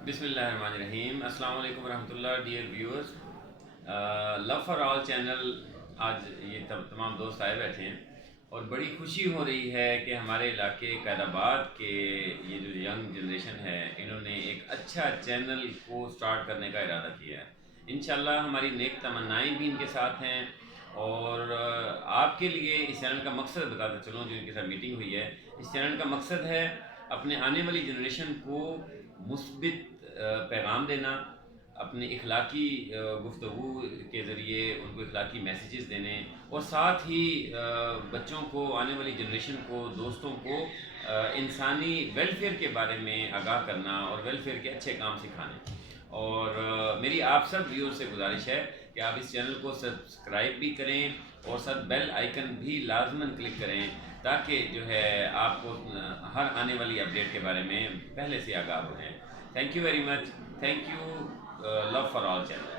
बिस्मिल्लाहिर्रहमानिर्रहीम। अस्सलाम वालेकुम रहमतुल्लाह। Dear viewers, love for all channel, आज ये तमाम दोस्त आए बैठे हैं और बड़ी खुशी हो रही है कि हमारे इलाके कैदाबाद के ये जो यंग जनरेशन है, इन्होंने एक अच्छा चैनल को स्टार्ट करने का इरादा किया है। इंशाल्लाह हमारी नेक तमन्नाएं भी इनके साथ हैं और आपके लिए इस चैनल का मकसद बताते चलूँ। जो इनके साथ मीटिंग हुई है, इस चैनल का मकसद है अपने आने वाली जनरेशन को मुस्बित पैगाम देना, अपनी इखलाकी गुफ्तगू के ज़रिए उनको इखलाकी मैसेजेस देने और साथ ही बच्चों को, आने वाली जनरेशन को, दोस्तों को इंसानी वेलफेयर के बारे में आगाह करना और वेलफेयर के अच्छे काम सिखाने। और मेरी आप सब व्यूअर से गुजारिश है कि आप इस चैनल को सब्सक्राइब भी करें और साथ बेल आइकन भी लाजमन क्लिक करें, ताकि जो है आपको हर आने वाली अपडेट के बारे में पहले से आगाह हो जाएं। Thank you very much. Thank you. Love for all channel.